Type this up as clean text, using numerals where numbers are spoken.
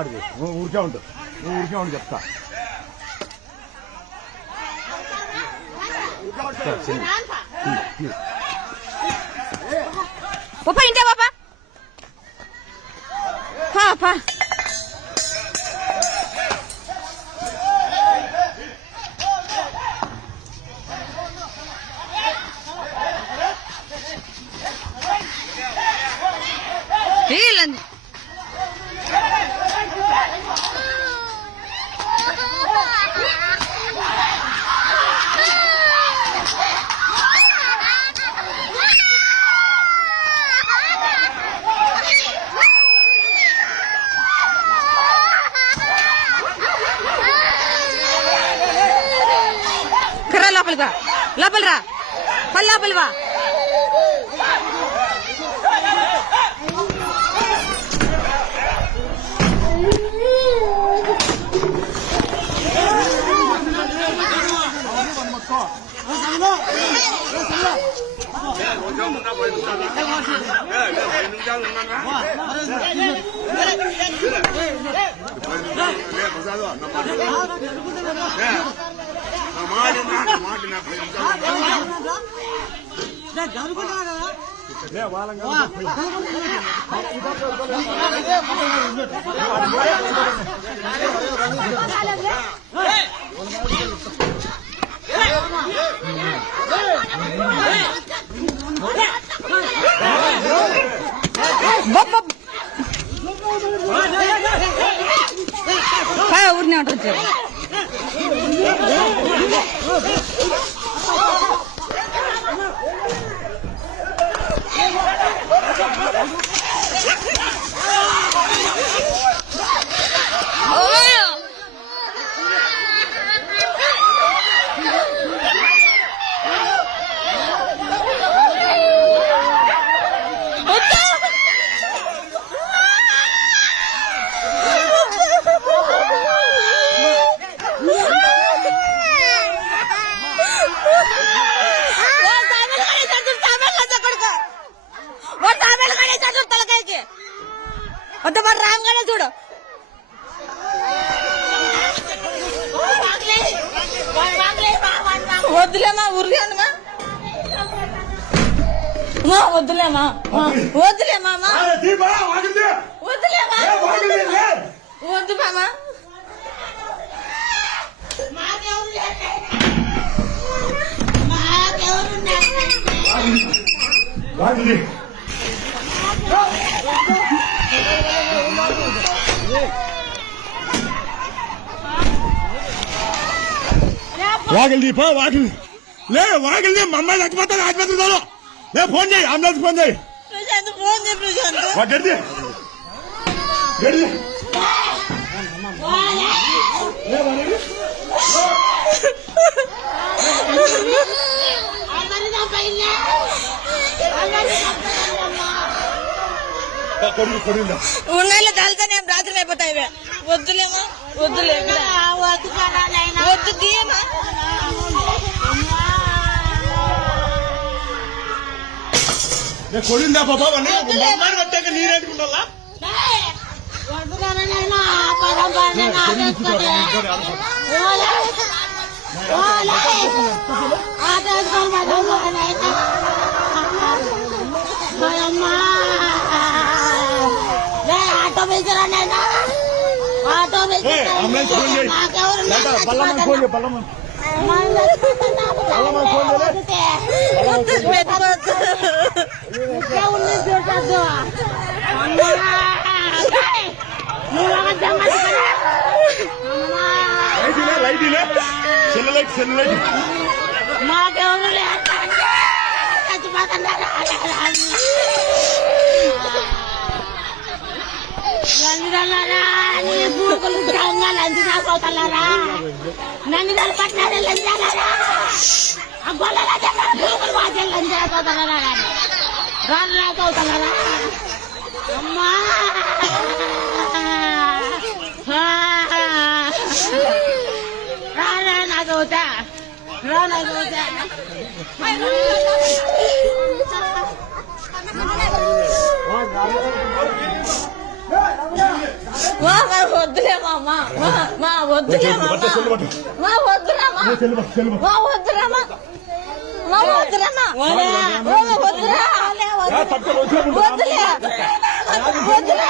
ఊరికే ఉండు చెప్తా పాపా ఇంటే పాపా పాపా వీళ్ళండి లోపల రా లోపల వా ఊరినే ఉంటుంది రామ్గానే చూడు వద్దులేమా ఉరిగానుమా వద్దులేమా వద్దులేమా వద్దులేమా వద్దు మామా వాకిల్ దీపా వాకిల్ లే వాకిల్ दी मम्मा చచ్చిపోతాను ఆసుపత్రిలో లే ఫోన్ చేయి అంబులెన్స్ ఫోన్ చేయి గడ్డి గడ్డి ఉన్నాయిలో దాల్తానే రాత్రి అయిపోతాయి వద్దులేమా వద్దులే వద్దు తీయమా కొడిందా బాబా కట్టాక నీరేట్టుకుంటా ఆటో వేసారా ఆటో మాకెవరు చచ్చిపోతున్నారు లంజరారా నీ పూకులు లంజరా పోతారా నంజరాలు పట్టినారు లంజరారా ఆ గొల్లలా చెప్పారు పూకులు వాచే లంజరా పోతారా రాళ్ళ పోతారా అమ్మా రానా నాకు అవుతా రానా అవుతా Wah, వద్దులేమా మా మా వద్దులేమా మా వద్దురామా మా వద్దురామా మా వద్దురామా వద్దురా వద్దులే వద్దులే